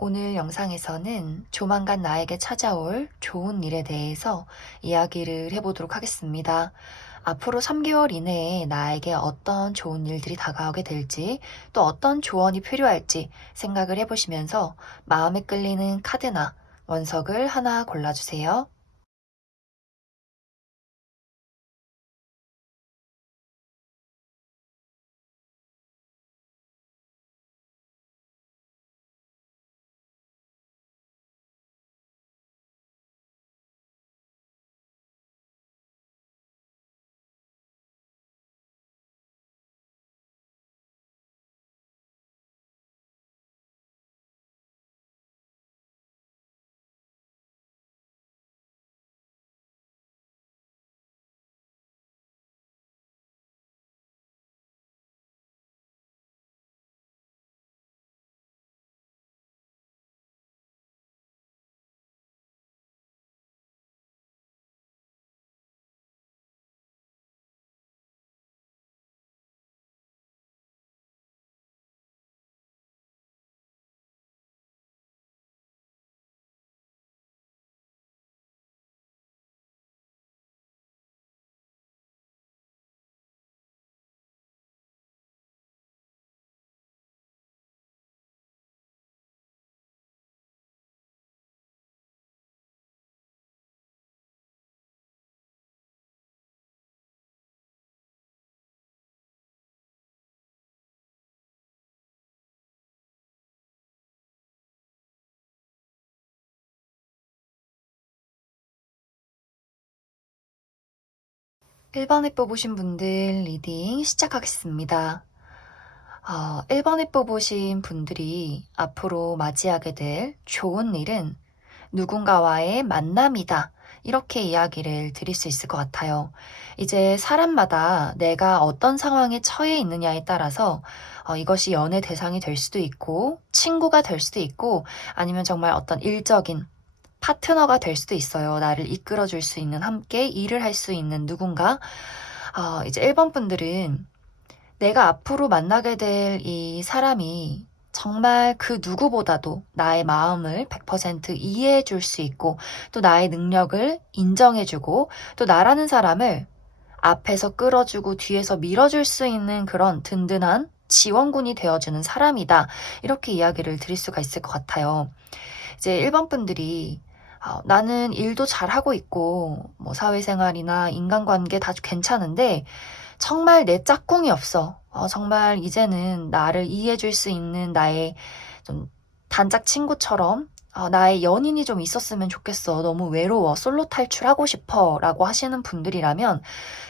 오늘 영상에서는 조만간 나에게 찾아올 좋은 일에 대해서 이야기를 해보도록 하겠습니다. 앞으로 3개월 이내에 나에게 어떤 좋은 일들이 다가오게 될지, 또 어떤 조언이 필요할지 생각을 해보시면서 마음에 끌리는 카드나 원석을 하나 골라주세요. 1번에 뽑으신 분들 리딩 시작하겠습니다. 1번에 뽑으신 분들이 앞으로 맞이하게 될 좋은 일은 누군가와의 만남이다. 이렇게 이야기를 드릴 수 있을 것 같아요. 이제 사람마다 내가 어떤 상황에 처해 있느냐에 따라서 이것이 연애 대상이 될 수도 있고, 친구가 될 수도 있고, 아니면 정말 어떤 일적인 파트너가 될 수도 있어요. 나를 이끌어 줄 수 있는, 함께 일을 할 수 있는 누군가. 이제 1번 분들은 내가 앞으로 만나게 될 이 사람이 정말 그 누구보다도 나의 마음을 100% 이해해 줄 수 있고, 또 나의 능력을 인정해 주고, 또 나라는 사람을 앞에서 끌어주고 뒤에서 밀어줄 수 있는 그런 든든한 지원군이 되어주는 사람이다. 이렇게 이야기를 드릴 수가 있을 것 같아요. 이제 1번 분들이 나는 일도 잘하고 있고, 뭐 사회생활이나 인간관계 다 괜찮은데, 정말 내 짝꿍이 없어. 정말 이제는 나를 이해해줄 수 있는 나의 좀 단짝 친구처럼 나의 연인이 좀 있었으면 좋겠어. 너무 외로워. 솔로 탈출하고 싶어. 라고 하시는 분들이라면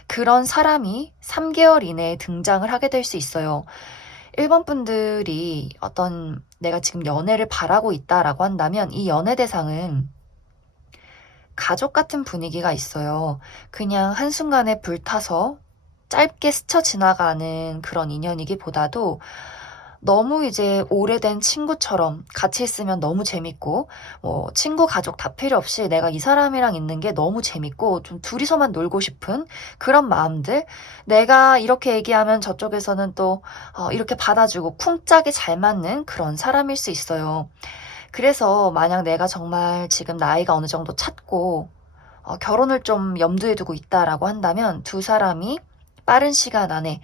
그런 사람이 3개월 이내에 등장을 하게 될 수 있어요. 1번 분들이 어떤 내가 지금 연애를 바라고 있다라고 한다면 이 연애 대상은 가족 같은 분위기가 있어요. 그냥 한순간에 불타서 짧게 스쳐 지나가는 그런 인연이기보다도 너무 이제 오래된 친구처럼 같이 있으면 너무 재밌고, 뭐, 친구, 가족 다 필요 없이 내가 이 사람이랑 있는 게 너무 재밌고, 좀 둘이서만 놀고 싶은 그런 마음들. 내가 이렇게 얘기하면 저쪽에서는 또, 이렇게 받아주고 쿵짝이 잘 맞는 그런 사람일 수 있어요. 그래서 만약 내가 정말 지금 나이가 어느 정도 찼고, 결혼을 좀 염두에 두고 있다라고 한다면 두 사람이 빠른 시간 안에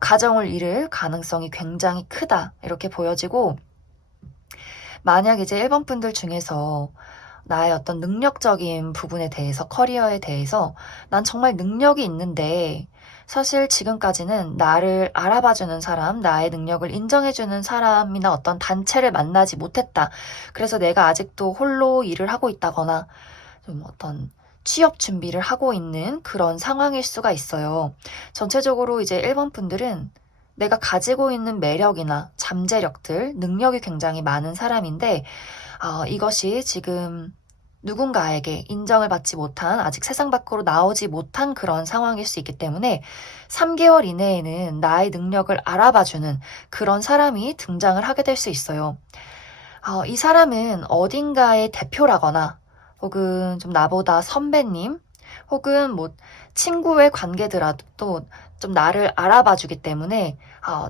가정을 이룰 가능성이 굉장히 크다. 이렇게 보여지고, 만약 이제 1번 분들 중에서 나의 어떤 능력적인 부분에 대해서, 커리어에 대해서 난 정말 능력이 있는데 사실 지금까지는 나를 알아봐주는 사람, 나의 능력을 인정해주는 사람이나 어떤 단체를 만나지 못했다. 그래서 내가 아직도 홀로 일을 하고 있다거나 좀 어떤 취업 준비를 하고 있는 그런 상황일 수가 있어요. 전체적으로 이제 1번 분들은 내가 가지고 있는 매력이나 잠재력들, 능력이 굉장히 많은 사람인데, 이것이 지금 누군가에게 인정을 받지 못한, 아직 세상 밖으로 나오지 못한 그런 상황일 수 있기 때문에 3개월 이내에는 나의 능력을 알아봐주는 그런 사람이 등장을 하게 될 수 있어요. 이 사람은 어딘가의 대표라거나 혹은 좀 나보다 선배님 혹은 뭐 친구의 관계더라도 좀 나를 알아봐 주기 때문에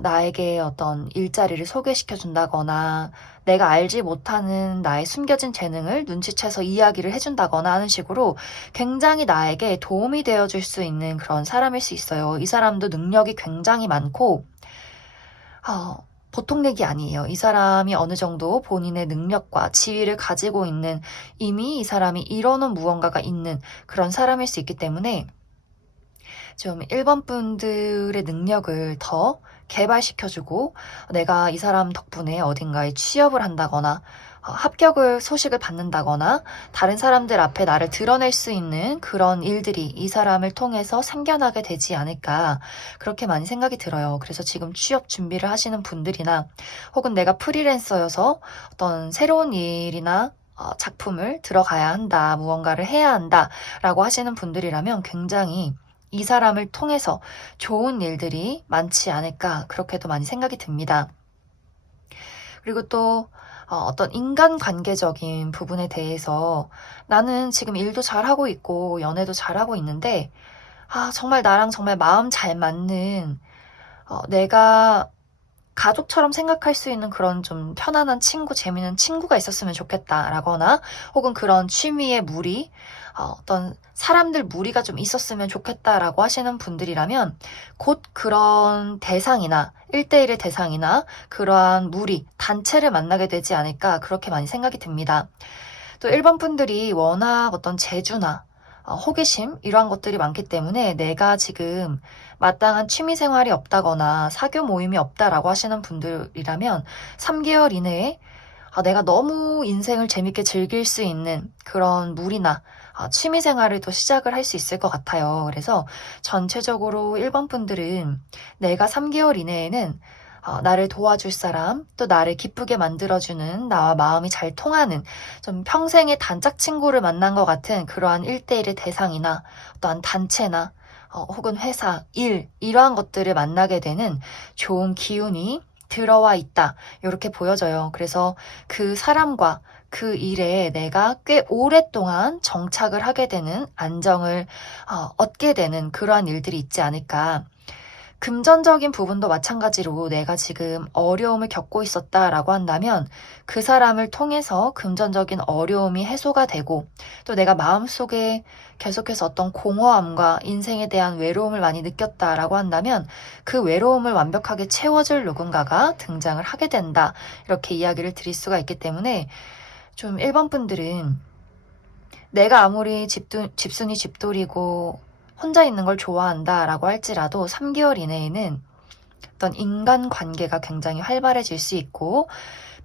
나에게 어떤 일자리를 소개시켜 준다거나 내가 알지 못하는 나의 숨겨진 재능을 눈치채서 이야기를 해준다거나 하는 식으로 굉장히 나에게 도움이 되어줄 수 있는 그런 사람일 수 있어요. 이 사람도 능력이 굉장히 많고, 보통 렉이 아니에요. 이 사람이 어느 정도 본인의 능력과 지위를 가지고 있는, 이미 이 사람이 이뤄놓은 무언가가 있는 그런 사람일 수 있기 때문에 좀 1번 분들의 능력을 더 개발시켜주고, 내가 이 사람 덕분에 어딘가에 취업을 한다거나 합격을 소식을 받는다거나 다른 사람들 앞에 나를 드러낼 수 있는 그런 일들이 이 사람을 통해서 생겨나게 되지 않을까, 그렇게 많이 생각이 들어요. 그래서 지금 취업 준비를 하시는 분들이나 혹은 내가 프리랜서여서 어떤 새로운 일이나 작품을 들어가야 한다, 무언가를 해야 한다 라고 하시는 분들이라면 굉장히 이 사람을 통해서 좋은 일들이 많지 않을까, 그렇게도 많이 생각이 듭니다. 그리고 또 어떤 인간관계적인 부분에 대해서 나는 지금 일도 잘하고 있고 연애도 잘하고 있는데 정말 나랑 정말 마음 잘 맞는, 내가 가족처럼 생각할 수 있는 그런 좀 편안한 친구, 재미있는 친구가 있었으면 좋겠다라거나 혹은 그런 취미의 무리, 어떤 사람들 무리가 좀 있었으면 좋겠다라고 하시는 분들이라면 곧 그런 대상이나 1대1의 대상이나 그러한 무리, 단체를 만나게 되지 않을까, 그렇게 많이 생각이 듭니다. 또 1번 분들이 워낙 어떤 재주나 호기심 이러한 것들이 많기 때문에 내가 지금 마땅한 취미 생활이 없다거나 사교 모임이 없다라고 하시는 분들이라면 3개월 이내에 내가 너무 인생을 재밌게 즐길 수 있는 그런 무리나 취미 생활을 또 시작을 할 수 있을 것 같아요. 그래서 전체적으로 1번 분들은 내가 3개월 이내에는 나를 도와줄 사람, 또 나를 기쁘게 만들어주는, 나와 마음이 잘 통하는, 좀 평생의 단짝 친구를 만난 것 같은 그러한 1대1의 대상이나 어떠한 단체나 혹은 회사, 일, 이러한 것들을 만나게 되는 좋은 기운이 들어와 있다, 이렇게 보여져요. 그래서 그 사람과 그 일에 내가 꽤 오랫동안 정착을 하게 되는, 안정을 얻게 되는 그러한 일들이 있지 않을까. 금전적인 부분도 마찬가지로 내가 지금 어려움을 겪고 있었다라고 한다면 그 사람을 통해서 금전적인 어려움이 해소가 되고, 또 내가 마음속에 계속해서 어떤 공허함과 인생에 대한 외로움을 많이 느꼈다라고 한다면 그 외로움을 완벽하게 채워줄 누군가가 등장을 하게 된다, 이렇게 이야기를 드릴 수가 있기 때문에 좀 1번 분들은 내가 아무리 집순이 집돌이고 혼자 있는 걸 좋아한다라고 할지라도 3개월 이내에는 어떤 인간관계가 굉장히 활발해질 수 있고,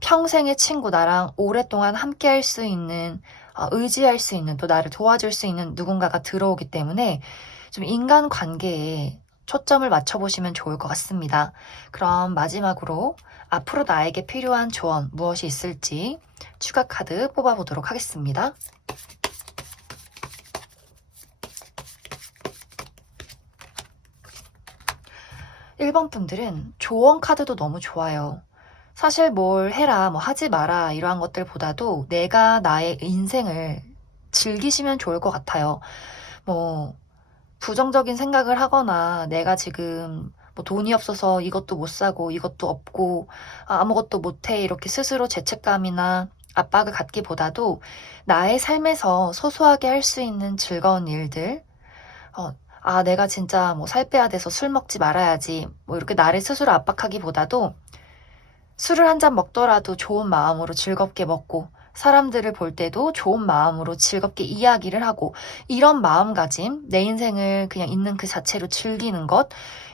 평생의 친구, 나랑 오랫동안 함께 할 수 있는, 의지할 수 있는, 또 나를 도와줄 수 있는 누군가가 들어오기 때문에 좀 인간관계에 초점을 맞춰보시면 좋을 것 같습니다. 그럼 마지막으로 앞으로 나에게 필요한 조언 무엇이 있을지 추가 카드 뽑아보도록 하겠습니다. 1번 분들은 조언 카드도 너무 좋아요. 사실 뭘 해라, 뭐 하지 마라, 이러한 것들보다도 내가 나의 인생을 즐기시면 좋을 것 같아요. 뭐, 부정적인 생각을 하거나 내가 지금 뭐 돈이 없어서 이것도 못 사고 이것도 없고 아무것도 못해, 이렇게 스스로 죄책감이나 압박을 갖기보다도 나의 삶에서 소소하게 할 수 있는 즐거운 일들, 내가 진짜 뭐 살 빼야 돼서 술 먹지 말아야지, 뭐 이렇게 나를 스스로 압박하기보다도 술을 한 잔 먹더라도 좋은 마음으로 즐겁게 먹고, 사람들을 볼 때도 좋은 마음으로 즐겁게 이야기를 하고, 이런 마음가짐, 내 인생을 그냥 있는 그 자체로 즐기는 것,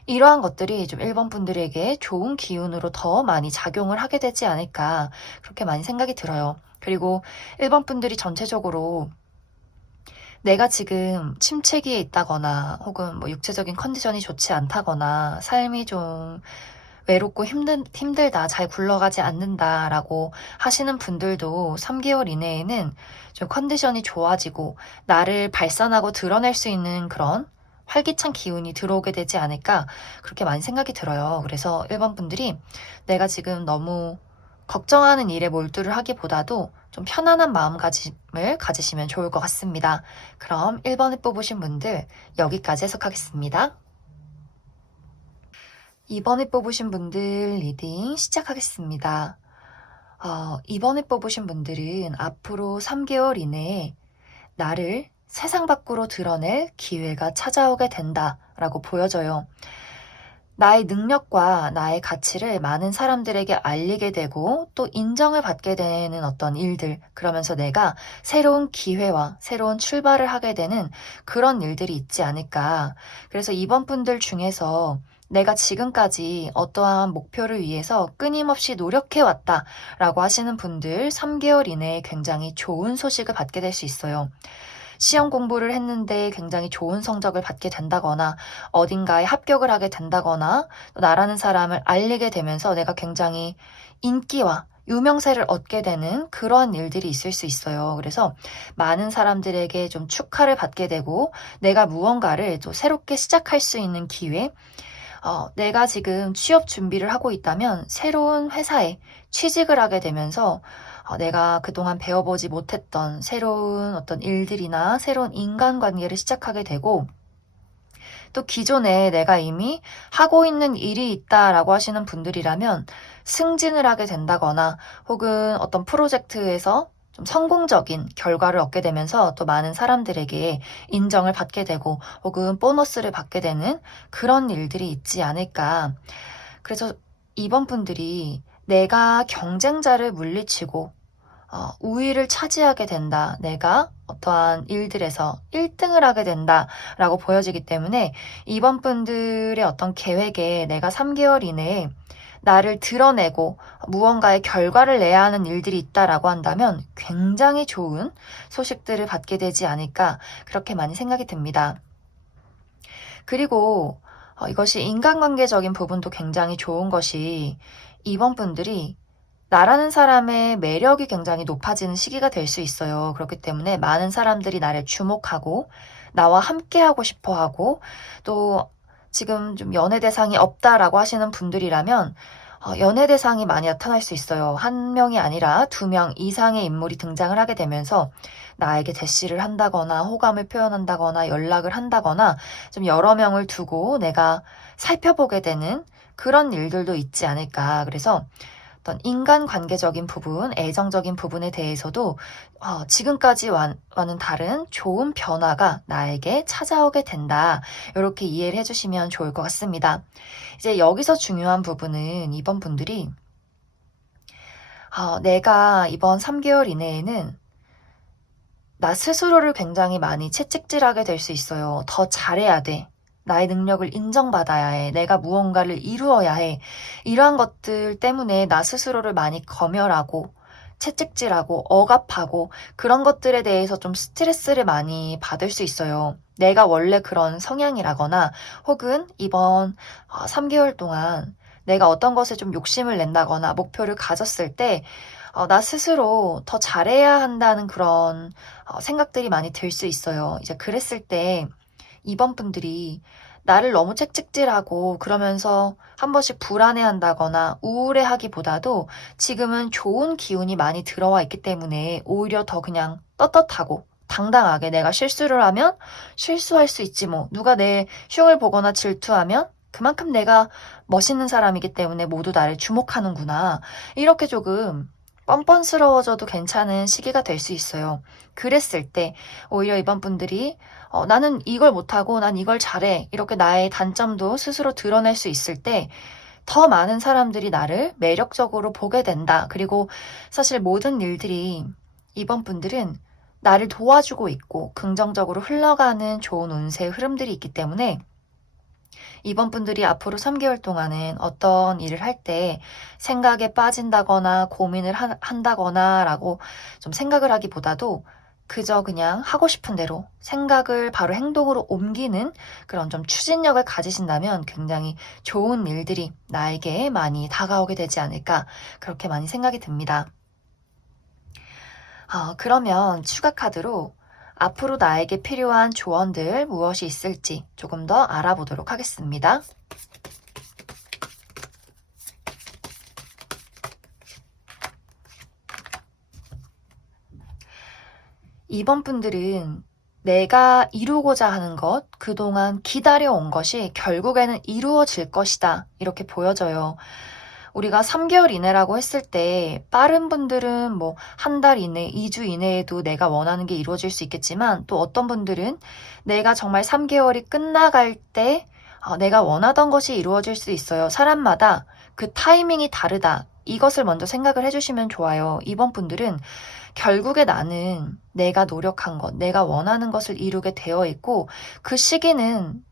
이러한 것들이 좀 1번 분들에게 좋은 기운으로 더 많이 작용을 하게 되지 않을까, 그렇게 많이 생각이 들어요. 그리고 1번 분들이 전체적으로 내가 지금 침체기에 있다거나 혹은 뭐 육체적인 컨디션이 좋지 않다거나 삶이 좀 외롭고 힘들다, 잘 굴러가지 않는다라고 하시는 분들도 3개월 이내에는 좀 컨디션이 좋아지고 나를 발산하고 드러낼 수 있는 그런 활기찬 기운이 들어오게 되지 않을까, 그렇게 많이 생각이 들어요. 그래서 1번 분들이 내가 지금 너무 걱정하는 일에 몰두를 하기보다도 좀 편안한 마음가짐을 가지시면 좋을 것 같습니다. 그럼 1번을 뽑으신 분들 여기까지 해석하겠습니다. 2번을 뽑으신 분들 리딩 시작하겠습니다. 이번에 뽑으신 분들은 앞으로 3개월 이내에 나를 세상 밖으로 드러낼 기회가 찾아오게 된다라고 보여져요. 나의 능력과 나의 가치를 많은 사람들에게 알리게 되고 또 인정을 받게 되는 어떤 일들, 그러면서 내가 새로운 기회와 새로운 출발을 하게 되는 그런 일들이 있지 않을까. 그래서 이번 분들 중에서 내가 지금까지 어떠한 목표를 위해서 끊임없이 노력해왔다라고 하시는 분들 3개월 이내에 굉장히 좋은 소식을 받게 될 수 있어요. 시험 공부를 했는데 굉장히 좋은 성적을 받게 된다거나 어딘가에 합격을 하게 된다거나 또 나라는 사람을 알리게 되면서 내가 굉장히 인기와 유명세를 얻게 되는 그러한 일들이 있을 수 있어요. 그래서 많은 사람들에게 좀 축하를 받게 되고 내가 무언가를 또 새롭게 시작할 수 있는 기회, 내가 지금 취업 준비를 하고 있다면 새로운 회사에 취직을 하게 되면서 내가 그동안 배워보지 못했던 새로운 어떤 일들이나 새로운 인간관계를 시작하게 되고 또 기존에 내가 이미 하고 있는 일이 있다라고 하시는 분들이라면 승진을 하게 된다거나 혹은 어떤 프로젝트에서 좀 성공적인 결과를 얻게 되면서 또 많은 사람들에게 인정을 받게 되고 혹은 보너스를 받게 되는 그런 일들이 있지 않을까. 그래서 이번 분들이 내가 경쟁자를 물리치고 우위를 차지하게 된다. 내가 어떠한 일들에서 1등을 하게 된다라고 보여지기 때문에 이번 분들의 어떤 계획에 내가 3개월 이내에 나를 드러내고 무언가의 결과를 내야 하는 일들이 있다라고 한다면 굉장히 좋은 소식들을 받게 되지 않을까 그렇게 많이 생각이 듭니다. 그리고 이것이 인간관계적인 부분도 굉장히 좋은 것이 이번 분들이 나라는 사람의 매력이 굉장히 높아지는 시기가 될 수 있어요. 그렇기 때문에 많은 사람들이 나를 주목하고 나와 함께하고 싶어 하고 또 지금 좀 연애 대상이 없다라고 하시는 분들이라면 연애 대상이 많이 나타날 수 있어요. 한 명이 아니라 2명 이상의 인물이 등장을 하게 되면서 나에게 대시를 한다거나 호감을 표현한다거나 연락을 한다거나 좀 여러 명을 두고 내가 살펴보게 되는 그런 일들도 있지 않을까. 그래서 어떤 인간관계적인 부분, 애정적인 부분에 대해서도 지금까지와는 다른 좋은 변화가 나에게 찾아오게 된다. 이렇게 이해를 해주시면 좋을 것 같습니다. 이제 여기서 중요한 부분은 이번 분들이 내가 이번 3개월 이내에는 나 스스로를 굉장히 많이 채찍질하게 될 수 있어요. 더 잘해야 돼. 나의 능력을 인정받아야 해. 내가 무언가를 이루어야 해. 이러한 것들 때문에 나 스스로를 많이 검열하고 채찍질하고 억압하고 그런 것들에 대해서 좀 스트레스를 많이 받을 수 있어요. 내가 원래 그런 성향이라거나 혹은 이번 3개월 동안 내가 어떤 것에 좀 욕심을 낸다거나 목표를 가졌을 때 나 스스로 더 잘해야 한다는 그런 생각들이 많이 들 수 있어요. 이제 그랬을 때 이번 분들이 나를 너무 채찍질하고 그러면서 한 번씩 불안해한다거나 우울해하기보다도 지금은 좋은 기운이 많이 들어와 있기 때문에 오히려 더 그냥 떳떳하고 당당하게 내가 실수를 하면 실수할 수 있지 뭐. 누가 내 흉을 보거나 질투하면 그만큼 내가 멋있는 사람이기 때문에 모두 나를 주목하는구나. 이렇게 조금 뻔뻔스러워져도 괜찮은 시기가 될 수 있어요. 그랬을 때 오히려 이번 분들이 나는 이걸 못하고 난 이걸 잘해. 이렇게 나의 단점도 스스로 드러낼 수 있을 때 더 많은 사람들이 나를 매력적으로 보게 된다. 그리고 사실 모든 일들이 이번 분들은 나를 도와주고 있고 긍정적으로 흘러가는 좋은 운세의 흐름들이 있기 때문에 이번 분들이 앞으로 3개월 동안은 어떤 일을 할 때 생각에 빠진다거나 고민을 한다거나 라고 좀 생각을 하기보다도 그저 그냥 하고 싶은 대로 생각을 바로 행동으로 옮기는 그런 좀 추진력을 가지신다면 굉장히 좋은 일들이 나에게 많이 다가오게 되지 않을까 그렇게 많이 생각이 듭니다. 그러면 추가 카드로 앞으로 나에게 필요한 조언들 무엇이 있을지 조금 더 알아보도록 하겠습니다. 이번 분들은 내가 이루고자 하는 것, 그동안 기다려온 것이 결국에는 이루어질 것이다. 이렇게 보여져요. 우리가 3개월 이내라고 했을 때 빠른 분들은 뭐 한 달 이내, 2주 이내에도 내가 원하는 게 이루어질 수 있겠지만 또 어떤 분들은 내가 정말 3개월이 끝나갈 때 내가 원하던 것이 이루어질 수 있어요. 사람마다 그 타이밍이 다르다. 이것을 먼저 생각을 해주시면 좋아요. 이번 분들은 결국에 나는 내가 노력한 것, 내가 원하는 것을 이루게 되어 있고 그 시기는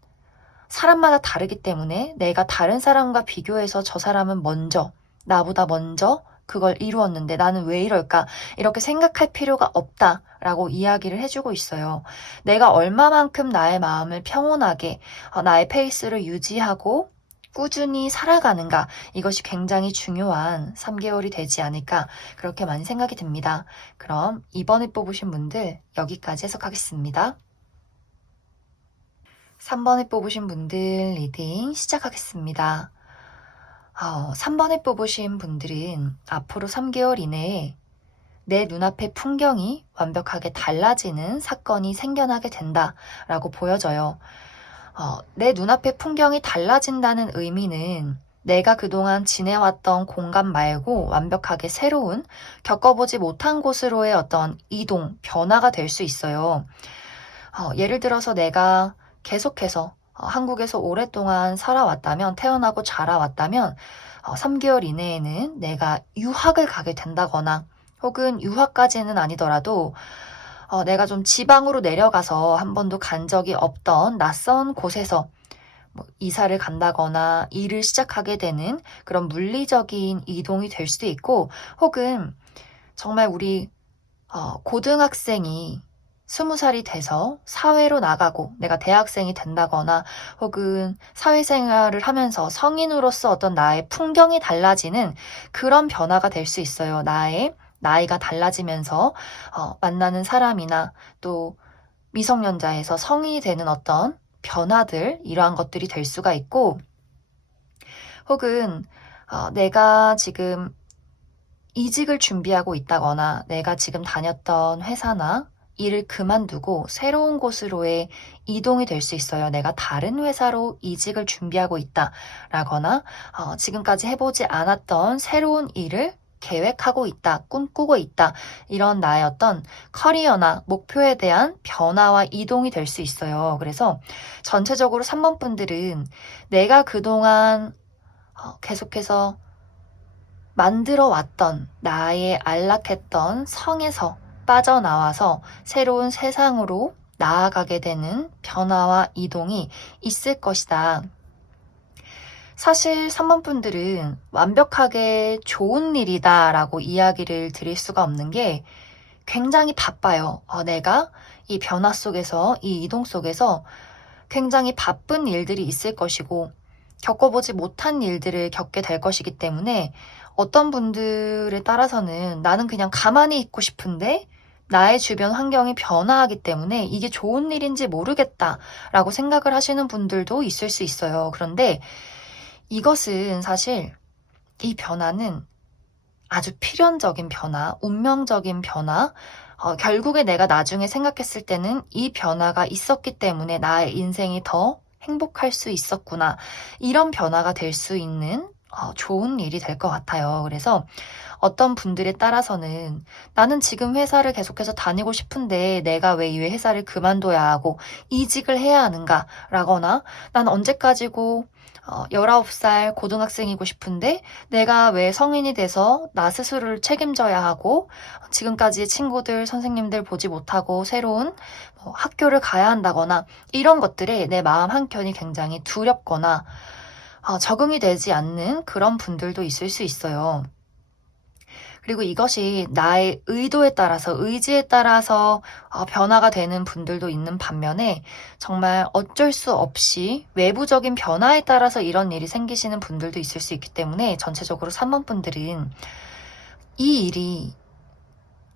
사람마다 다르기 때문에 내가 다른 사람과 비교해서 저 사람은 나보다 먼저 그걸 이루었는데 나는 왜 이럴까? 이렇게 생각할 필요가 없다라고 이야기를 해주고 있어요. 내가 얼마만큼 나의 마음을 평온하게, 나의 페이스를 유지하고 꾸준히 살아가는가, 이것이 굉장히 중요한 3개월이 되지 않을까, 그렇게 많이 생각이 듭니다. 그럼 이번에 뽑으신 분들 여기까지 해석하겠습니다. 3번에 뽑으신 분들 리딩 시작하겠습니다. 3번에 뽑으신 분들은 앞으로 3개월 이내에 내 눈앞의 풍경이 완벽하게 달라지는 사건이 생겨나게 된다라고 보여져요. 내 눈앞의 풍경이 달라진다는 의미는 내가 그동안 지내왔던 공간 말고 완벽하게 새로운 겪어보지 못한 곳으로의 어떤 이동, 변화가 될 수 있어요. 예를 들어서 내가 계속해서 한국에서 오랫동안 살아왔다면, 태어나고 자라왔다면 3개월 이내에는 내가 유학을 가게 된다거나 혹은 유학까지는 아니더라도 내가 좀 지방으로 내려가서 한 번도 간 적이 없던 낯선 곳에서 뭐 이사를 간다거나 일을 시작하게 되는 그런 물리적인 이동이 될 수도 있고, 혹은 정말 우리 고등학생이 20살이 돼서 사회로 나가고 내가 대학생이 된다거나 혹은 사회생활을 하면서 성인으로서 어떤 나의 풍경이 달라지는 그런 변화가 될 수 있어요. 나의 나이가 달라지면서 만나는 사람이나 또 미성년자에서 성인이 되는 어떤 변화들, 이러한 것들이 될 수가 있고, 혹은 내가 지금 이직을 준비하고 있다거나 내가 지금 다녔던 회사나 일을 그만두고 새로운 곳으로의 이동이 될 수 있어요. 내가 다른 회사로 이직을 준비하고 있다라거나 지금까지 해보지 않았던 새로운 일을 계획하고 있다, 꿈꾸고 있다, 이런 나의 어떤 커리어나 목표에 대한 변화와 이동이 될 수 있어요. 그래서 전체적으로 3번 분들은 내가 그동안 계속해서 만들어 왔던 나의 안락했던 성에서 빠져나와서 새로운 세상으로 나아가게 되는 변화와 이동이 있을 것이다. 사실 3번 분들은 완벽하게 좋은 일이다 라고 이야기를 드릴 수가 없는 게 굉장히 바빠요. 내가 이 변화 속에서, 이 이동 속에서 굉장히 바쁜 일들이 있을 것이고 겪어보지 못한 일들을 겪게 될 것이기 때문에 어떤 분들에 따라서는 나는 그냥 가만히 있고 싶은데 나의 주변 환경이 변화하기 때문에 이게 좋은 일인지 모르겠다라고 생각을 하시는 분들도 있을 수 있어요. 그런데 이것은 사실 이 변화는 아주 필연적인 변화, 운명적인 변화, 결국에 내가 나중에 생각했을 때는 이 변화가 있었기 때문에 나의 인생이 더 행복할 수 있었구나. 이런 변화가 될 수 있는 좋은 일이 될 것 같아요. 그래서 어떤 분들에 따라서는 나는 지금 회사를 계속해서 다니고 싶은데 내가 왜 이 회사를 그만둬야 하고 이직을 해야 하는가 라거나, 난 언제까지고 19살 고등학생이고 싶은데 내가 왜 성인이 돼서 나 스스로를 책임져야 하고 지금까지 친구들, 선생님들 보지 못하고 새로운 학교를 가야 한다거나, 이런 것들에 내 마음 한켠이 굉장히 두렵거나 적응이 되지 않는 그런 분들도 있을 수 있어요. 그리고 이것이 나의 의도에 따라서, 의지에 따라서 변화가 되는 분들도 있는 반면에 정말 어쩔 수 없이 외부적인 변화에 따라서 이런 일이 생기시는 분들도 있을 수 있기 때문에 전체적으로 3번 분들은 이 일이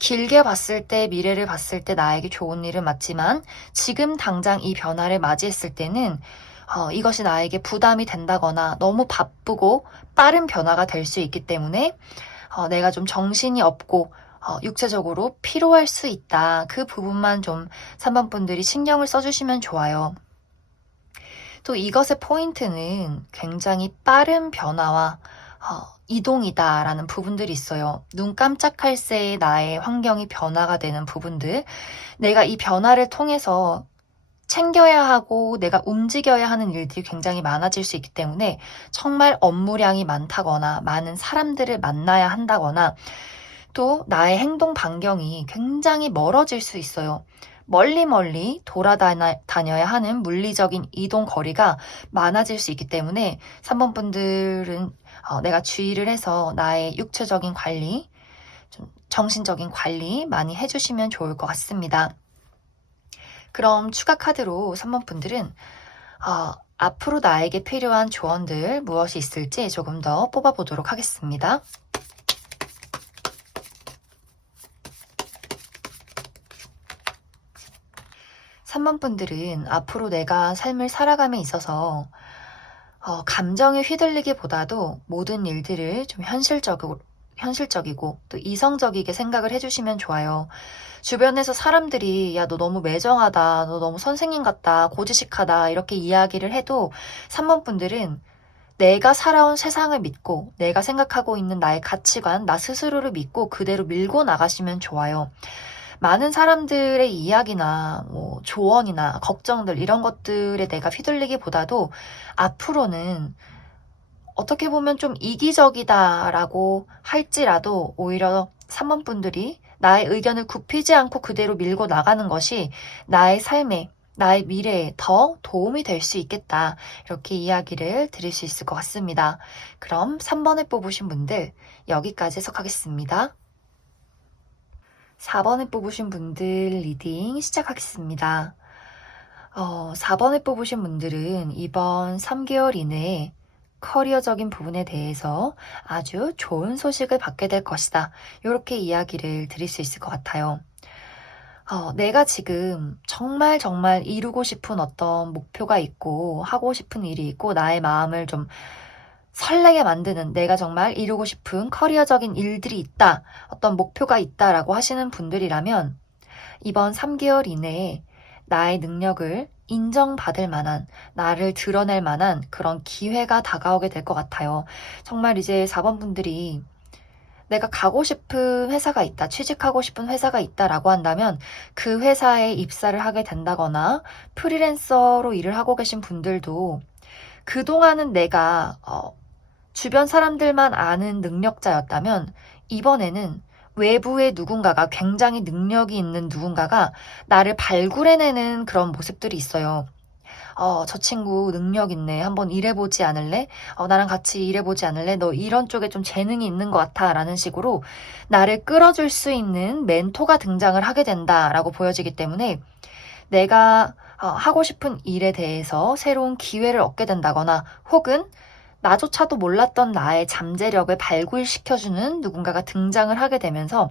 길게 봤을 때, 미래를 봤을 때 나에게 좋은 일은 맞지만 지금 당장 이 변화를 맞이했을 때는 이것이 나에게 부담이 된다거나 너무 바쁘고 빠른 변화가 될 수 있기 때문에 내가 좀 정신이 없고 육체적으로 피로할 수 있다. 그 부분만 좀 3번 분들이 신경을 써주시면 좋아요. 또 이것의 포인트는 굉장히 빠른 변화와 이동이다라는 부분들이 있어요. 눈 깜짝할 새에 나의 환경이 변화가 되는 부분들. 내가 이 변화를 통해서 챙겨야 하고 내가 움직여야 하는 일들이 굉장히 많아질 수 있기 때문에 정말 업무량이 많다거나 많은 사람들을 만나야 한다거나 또 나의 행동 반경이 굉장히 멀어질 수 있어요. 멀리 돌아다녀야 하는 물리적인 이동 거리가 많아질 수 있기 때문에 3번 분들은 내가 주의를 해서 나의 육체적인 관리, 좀 정신적인 관리 많이 해주시면 좋을 것 같습니다. 그럼 추가 카드로 3번 분들은 앞으로 나에게 필요한 조언들 무엇이 있을지 조금 더 뽑아보도록 하겠습니다. 3번 분들은 앞으로 내가 삶을 살아감에 있어서 감정에 휘둘리기보다도 모든 일들을 좀 현실적이고 또 이성적이게 생각을 해주시면 좋아요. 주변에서 사람들이 야, 너 너무 매정하다, 너 너무 선생님 같다, 고지식하다 이렇게 이야기를 해도 3번 분들은 내가 살아온 세상을 믿고 내가 생각하고 있는 나의 가치관, 나 스스로를 믿고 그대로 밀고 나가시면 좋아요. 많은 사람들의 이야기나 뭐 조언이나 걱정들 이런 것들에 내가 휘둘리기보다도 앞으로는 어떻게 보면 좀 이기적이다라고 할지라도 오히려 3번 분들이 나의 의견을 굽히지 않고 그대로 밀고 나가는 것이 나의 삶에 나의 미래에 더 도움이 될 수 있겠다. 이렇게 이야기를 드릴 수 있을 것 같습니다. 그럼 3번을 뽑으신 분들 여기까지 해석하겠습니다. 4번을 뽑으신 분들 리딩 시작하겠습니다. 4번을 뽑으신 분들은 이번 3개월 이내에 커리어적인 부분에 대해서 아주 좋은 소식을 받게 될 것이다. 이렇게 이야기를 드릴 수 있을 것 같아요. 내가 지금 정말 이루고 싶은 어떤 목표가 있고 하고 싶은 일이 있고 나의 마음을 좀 설레게 만드는 내가 정말 이루고 싶은 커리어적인 일들이 있다. 어떤 목표가 있다라고 하시는 분들이라면 이번 3개월 이내에 나의 능력을 인정받을 만한, 나를 드러낼 만한 그런 기회가 다가오게 될 것 같아요. 정말 이제 4번 분들이 내가 가고 싶은 회사가 있다, 취직하고 싶은 회사가 있다라고 한다면 그 회사에 입사를 하게 된다거나 프리랜서로 일을 하고 계신 분들도 그동안은 내가 주변 사람들만 아는 능력자였다면 이번에는 외부의 누군가가 굉장히 능력이 있는 누군가가 나를 발굴해내는 그런 모습들이 있어요. 저 친구 능력 있네. 한번 일해보지 않을래? 나랑 같이 일해보지 않을래? 너 이런 쪽에 좀 재능이 있는 것 같아. 라는 식으로 나를 끌어줄 수 있는 멘토가 등장을 하게 된다라고 보여지기 때문에 내가 하고 싶은 일에 대해서 새로운 기회를 얻게 된다거나 혹은 나조차도 몰랐던 나의 잠재력을 발굴시켜주는 누군가가 등장을 하게 되면서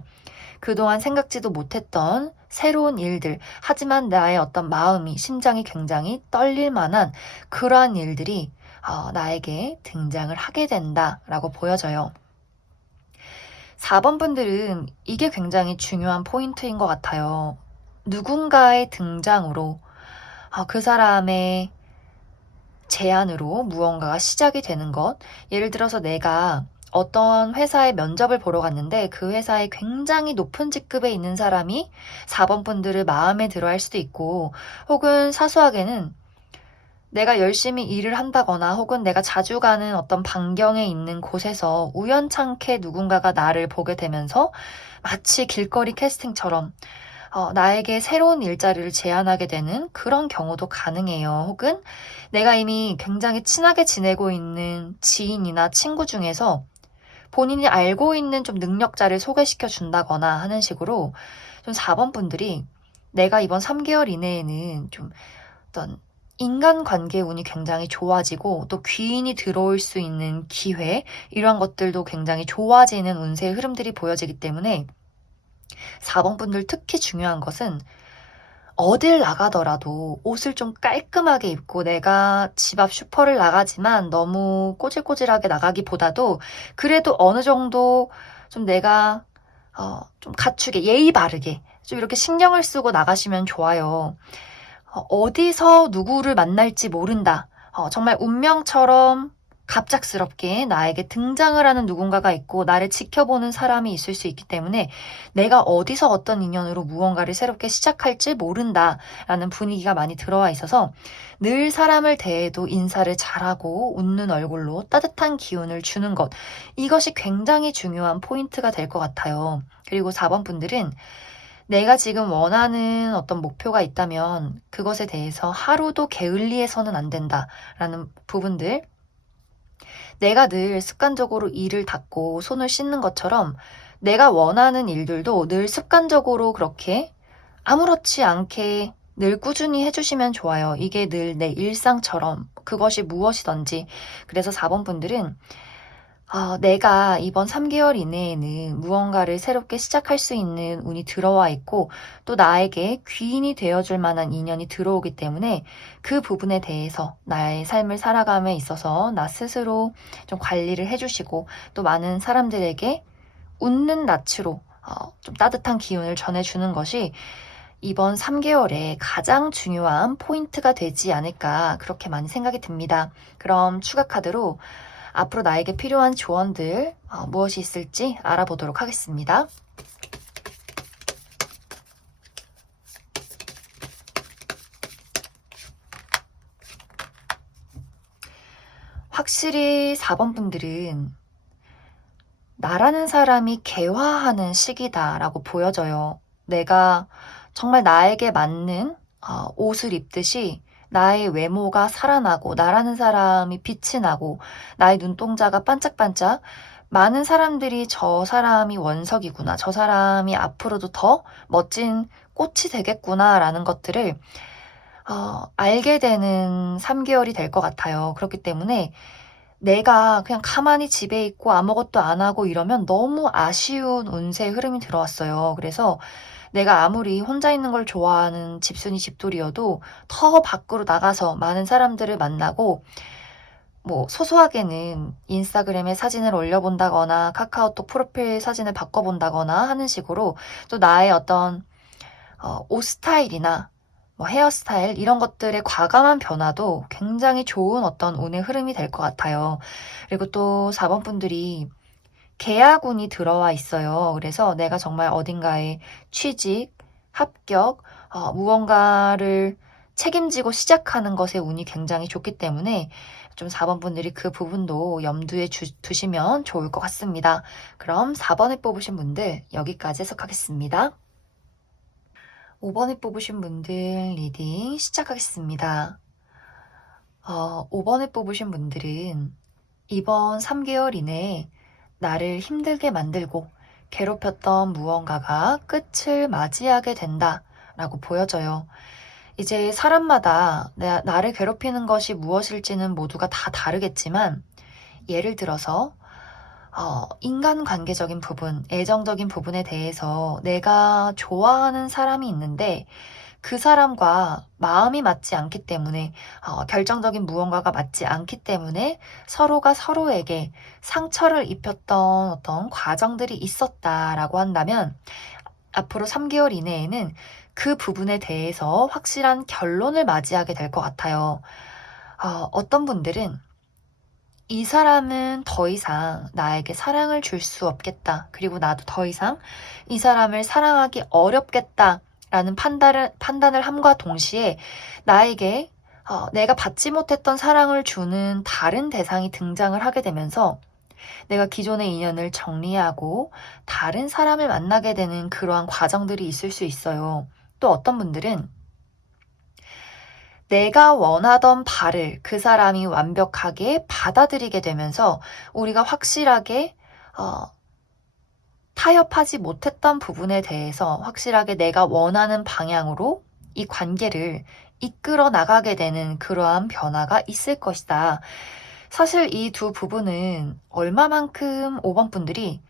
그동안 생각지도 못했던 새로운 일들, 하지만 나의 어떤 마음이, 심장이 굉장히 떨릴 만한 그러한 일들이 나에게 등장을 하게 된다라고 보여져요. 4번 분들은 이게 굉장히 중요한 포인트인 것 같아요. 누군가의 등장으로 그 사람의 제안으로 무언가가 시작이 되는 것. 예를 들어서 내가 어떤 회사에 면접을 보러 갔는데 그 회사에 굉장히 높은 직급에 있는 사람이 4번 분들을 마음에 들어 할 수도 있고 혹은 사소하게는 내가 열심히 일을 한다거나 혹은 내가 자주 가는 어떤 반경에 있는 곳에서 우연찮게 누군가가 나를 보게 되면서 마치 길거리 캐스팅처럼 나에게 새로운 일자리를 제안하게 되는 그런 경우도 가능해요. 혹은 내가 이미 굉장히 친하게 지내고 있는 지인이나 친구 중에서 본인이 알고 있는 좀 능력자를 소개시켜 준다거나 하는 식으로 좀 4번 분들이 내가 이번 3개월 이내에는 좀 어떤 인간관계 운이 굉장히 좋아지고 또 귀인이 들어올 수 있는 기회 이러한 것들도 굉장히 좋아지는 운세의 흐름들이 보여지기 때문에 4번 분들 특히 중요한 것은 어딜 나가더라도 옷을 좀 깔끔하게 입고 내가 집 앞 슈퍼를 나가지만 너무 꼬질꼬질하게 나가기보다도 그래도 어느 정도 좀 내가 좀 갖추게 예의 바르게 좀 이렇게 신경을 쓰고 나가시면 좋아요. 어디서 누구를 만날지 모른다. 정말 운명처럼 갑작스럽게 나에게 등장을 하는 누군가가 있고 나를 지켜보는 사람이 있을 수 있기 때문에 내가 어디서 어떤 인연으로 무언가를 새롭게 시작할지 모른다라는 분위기가 많이 들어와 있어서 늘 사람을 대해도 인사를 잘하고 웃는 얼굴로 따뜻한 기운을 주는 것, 이것이 굉장히 중요한 포인트가 될 것 같아요. 그리고 4번 분들은 내가 지금 원하는 어떤 목표가 있다면 그것에 대해서 하루도 게을리해서는 안 된다라는 부분들, 내가 늘 습관적으로 이를 닦고 손을 씻는 것처럼 내가 원하는 일들도 늘 습관적으로 그렇게 아무렇지 않게 늘 꾸준히 해주시면 좋아요. 이게 늘 내 일상처럼 그것이 무엇이든지. 그래서 4번 분들은 내가 이번 3개월 이내에는 무언가를 새롭게 시작할 수 있는 운이 들어와 있고 또 나에게 귀인이 되어줄 만한 인연이 들어오기 때문에 그 부분에 대해서 나의 삶을 살아감에 있어서 나 스스로 좀 관리를 해주시고 또 많은 사람들에게 웃는 낯으로 좀 따뜻한 기운을 전해주는 것이 이번 3개월에 가장 중요한 포인트가 되지 않을까 그렇게 많이 생각이 듭니다. 그럼 추가 카드로 앞으로 나에게 필요한 조언들 무엇이 있을지 알아보도록 하겠습니다. 확실히 4번 분들은 나라는 사람이 개화하는 시기다라고 보여져요. 내가 정말 나에게 맞는 옷을 입듯이 나의 외모가 살아나고 나라는 사람이 빛이 나고 나의 눈동자가 반짝반짝, 많은 사람들이 저 사람이 원석이구나, 저 사람이 앞으로도 더 멋진 꽃이 되겠구나라는 것들을 알게 되는 3개월이 될 것 같아요. 그렇기 때문에 내가 그냥 가만히 집에 있고 아무것도 안 하고 이러면 너무 아쉬운 운세의 흐름이 들어왔어요. 그래서 내가 아무리 혼자 있는 걸 좋아하는 집순이 집돌이여도 더 밖으로 나가서 많은 사람들을 만나고, 뭐 소소하게는 인스타그램에 사진을 올려본다거나 카카오톡 프로필 사진을 바꿔본다거나 하는 식으로 또 나의 어떤 옷 스타일이나 뭐 헤어스타일 이런 것들의 과감한 변화도 굉장히 좋은 어떤 운의 흐름이 될 것 같아요. 그리고 또 4번 분들이 계약운이 들어와 있어요. 그래서 내가 정말 어딘가에 취직, 합격, 무언가를 책임지고 시작하는 것에 운이 굉장히 좋기 때문에 좀 4번 분들이 그 부분도 염두에 두시면 좋을 것 같습니다. 그럼 4번에 뽑으신 분들 여기까지 해석하겠습니다. 5번에 뽑으신 분들 리딩 시작하겠습니다. 5번에 뽑으신 분들은 이번 3개월 이내에 나를 힘들게 만들고 괴롭혔던 무언가가 끝을 맞이하게 된다라고 보여져요. 이제 사람마다 나를 괴롭히는 것이 무엇일지는 모두가 다 다르겠지만, 예를 들어서 인간관계적인 부분, 애정적인 부분에 대해서 내가 좋아하는 사람이 있는데 그 사람과 마음이 맞지 않기 때문에, 결정적인 무언가가 맞지 않기 때문에 서로가 서로에게 상처를 입혔던 어떤 과정들이 있었다라고 한다면 앞으로 3개월 이내에는 그 부분에 대해서 확실한 결론을 맞이하게 될 것 같아요. 어떤 분들은 이 사람은 더 이상 나에게 사랑을 줄 수 없겠다. 그리고 나도 더 이상 이 사람을 사랑하기 어렵겠다. 라는 판단을 함과 동시에 나에게 내가 받지 못했던 사랑을 주는 다른 대상이 등장을 하게 되면서 내가 기존의 인연을 정리하고 다른 사람을 만나게 되는 그러한 과정들이 있을 수 있어요. 또 어떤 분들은 내가 원하던 바를 그 사람이 완벽하게 받아들이게 되면서 우리가 확실하게 타협하지 못했던 부분에 대해서 확실하게 내가 원하는 방향으로 이 관계를 이끌어 나가게 되는 그러한 변화가 있을 것이다. 사실 이 두 부분은 얼마만큼 5번 분들이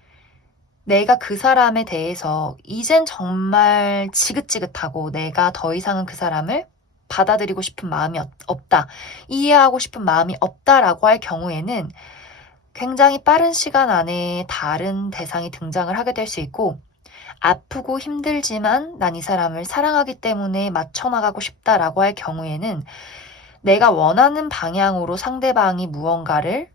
내가 그 사람에 대해서 이젠 정말 지긋지긋하고 내가 더 이상은 그 사람을 받아들이고 싶은 마음이 없다, 이해하고 싶은 마음이 없다라고 할 경우에는 굉장히 빠른 시간 안에 다른 대상이 등장을 하게 될 수 있고, 아프고 힘들지만 난 이 사람을 사랑하기 때문에 맞춰나가고 싶다라고 할 경우에는 내가 원하는 방향으로 상대방이 무언가를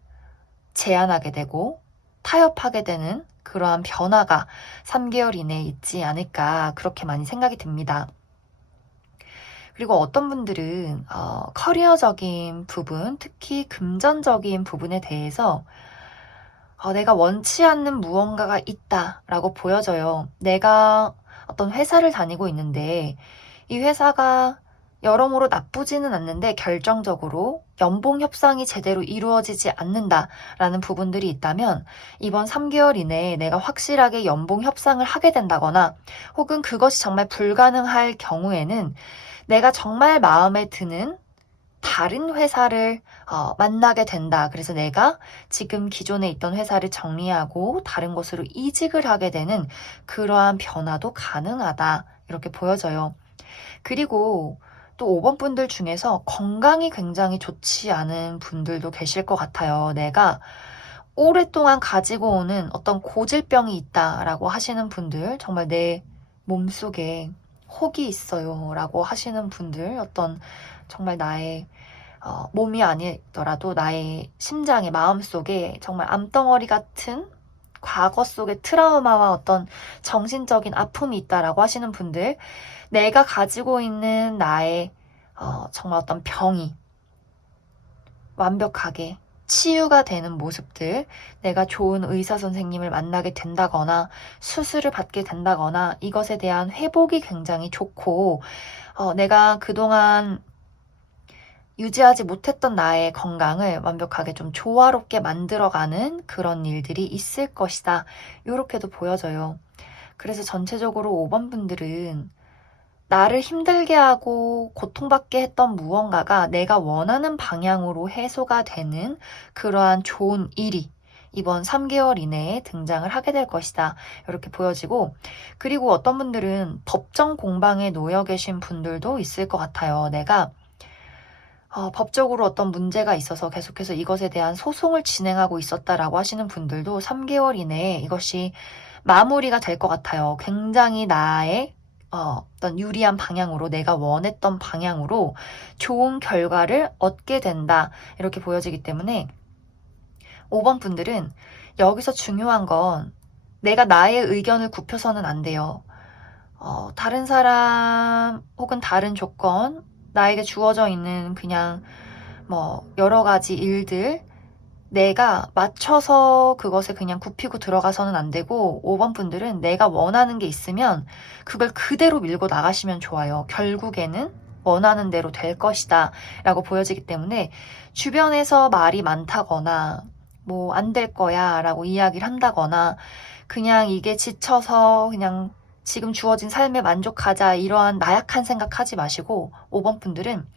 제한하게 되고 타협하게 되는 그러한 변화가 3개월 이내에 있지 않을까 그렇게 많이 생각이 듭니다. 그리고 어떤 분들은 커리어적인 부분, 특히 금전적인 부분에 대해서 내가 원치 않는 무언가가 있다라고 보여져요. 내가 어떤 회사를 다니고 있는데 이 회사가 여러모로 나쁘지는 않는데 결정적으로 연봉 협상이 제대로 이루어지지 않는다라는 부분들이 있다면 이번 3개월 이내에 내가 확실하게 연봉 협상을 하게 된다거나 혹은 그것이 정말 불가능할 경우에는 내가 정말 마음에 드는 다른 회사를 만나게 된다. 그래서 내가 지금 기존에 있던 회사를 정리하고 다른 곳으로 이직을 하게 되는 그러한 변화도 가능하다. 이렇게 보여져요. 그리고 또 5번 분들 중에서 건강이 굉장히 좋지 않은 분들도 계실 것 같아요. 내가 오랫동안 가지고 오는 어떤 고질병이 있다라고 하시는 분들, 정말 내 몸속에 혹이 있어요 라고 하시는 분들, 어떤 정말 나의 몸이 아니더라도 나의 심장의 마음속에 정말 암덩어리 같은 과거 속의 트라우마와 어떤 정신적인 아픔이 있다라고 하시는 분들, 내가 가지고 있는 나의 정말 어떤 병이 완벽하게 치유가 되는 모습들, 내가 좋은 의사 선생님을 만나게 된다거나 수술을 받게 된다거나 이것에 대한 회복이 굉장히 좋고 내가 그동안 유지하지 못했던 나의 건강을 완벽하게 좀 조화롭게 만들어가는 그런 일들이 있을 것이다. 이렇게도 보여져요. 그래서 전체적으로 5번 분들은 나를 힘들게 하고 고통받게 했던 무언가가 내가 원하는 방향으로 해소가 되는 그러한 좋은 일이 이번 3개월 이내에 등장을 하게 될 것이다. 이렇게 보여지고, 그리고 어떤 분들은 법정 공방에 놓여 계신 분들도 있을 것 같아요. 내가 법적으로 어떤 문제가 있어서 계속해서 이것에 대한 소송을 진행하고 있었다라고 하시는 분들도 3개월 이내에 이것이 마무리가 될 것 같아요. 굉장히 나의 어떤 유리한 방향으로, 내가 원했던 방향으로 좋은 결과를 얻게 된다. 이렇게 보여지기 때문에 5번 분들은 여기서 중요한 건 내가 나의 의견을 굽혀서는 안 돼요. 다른 사람 혹은 다른 조건, 나에게 주어져 있는 그냥 여러 가지 일들, 내가 맞춰서 그것을 그냥 굽히고 들어가서는 안 되고 5번 분들은 내가 원하는 게 있으면 그걸 그대로 밀고 나가시면 좋아요. 결국에는 원하는 대로 될 것이다 라고 보여지기 때문에 주변에서 말이 많다거나 안 될 거야 라고 이야기를 한다거나 그냥 이게 지쳐서 그냥 지금 주어진 삶에 만족하자 이러한 나약한 생각하지 마시고 5번 분들은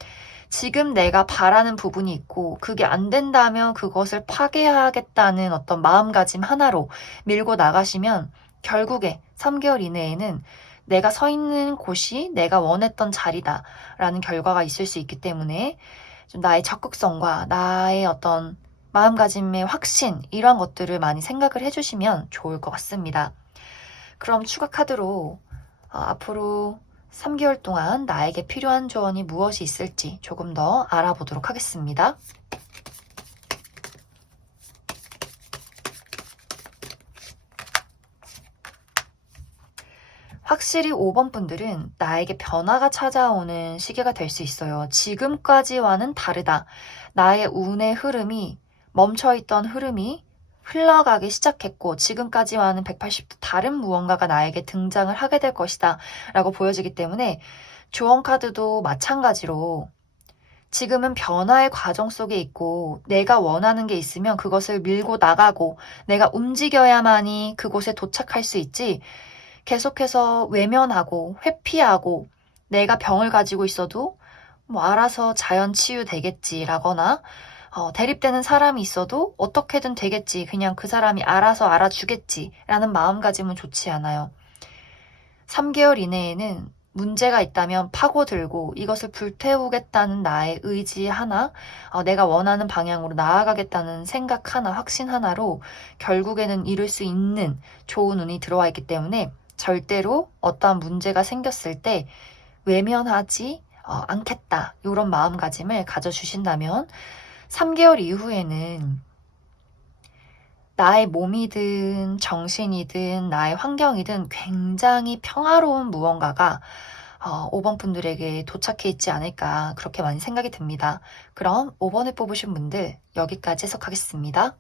지금 내가 바라는 부분이 있고 그게 안 된다면 그것을 파괴하겠다는 어떤 마음가짐 하나로 밀고 나가시면 결국에 3개월 이내에는 내가 서 있는 곳이 내가 원했던 자리다라는 결과가 있을 수 있기 때문에 좀 나의 적극성과 나의 어떤 마음가짐의 확신 이런 것들을 많이 생각을 해주시면 좋을 것 같습니다. 그럼 추가 카드로 앞으로 3개월 동안 나에게 필요한 조언이 무엇이 있을지 조금 더 알아보도록 하겠습니다. 확실히 5번 분들은 나에게 변화가 찾아오는 시기가 될 수 있어요. 지금까지와는 다르다. 나의 운의 흐름이, 멈춰있던 흐름이 흘러가기 시작했고 지금까지와는 180도 다른 무언가가 나에게 등장을 하게 될 것이다 라고 보여지기 때문에 조언 카드도 마찬가지로 지금은 변화의 과정 속에 있고 내가 원하는 게 있으면 그것을 밀고 나가고 내가 움직여야만이 그곳에 도착할 수 있지 계속해서 외면하고 회피하고 내가 병을 가지고 있어도 알아서 자연 치유되겠지라거나 대립되는 사람이 있어도 어떻게든 되겠지. 그냥 그 사람이 알아서 알아주겠지라는 마음가짐은 좋지 않아요. 3개월 이내에는 문제가 있다면 파고들고 이것을 불태우겠다는 나의 의지 하나, 내가 원하는 방향으로 나아가겠다는 생각 하나, 확신 하나로 결국에는 이룰 수 있는 좋은 운이 들어와 있기 때문에 절대로 어떠한 문제가 생겼을 때 외면하지 않겠다. 이런 마음가짐을 가져주신다면 3개월 이후에는 나의 몸이든 정신이든 나의 환경이든 굉장히 평화로운 무언가가 5번 분들에게 도착해 있지 않을까 그렇게 많이 생각이 듭니다. 그럼 5번을 뽑으신 분들 여기까지 해석하겠습니다.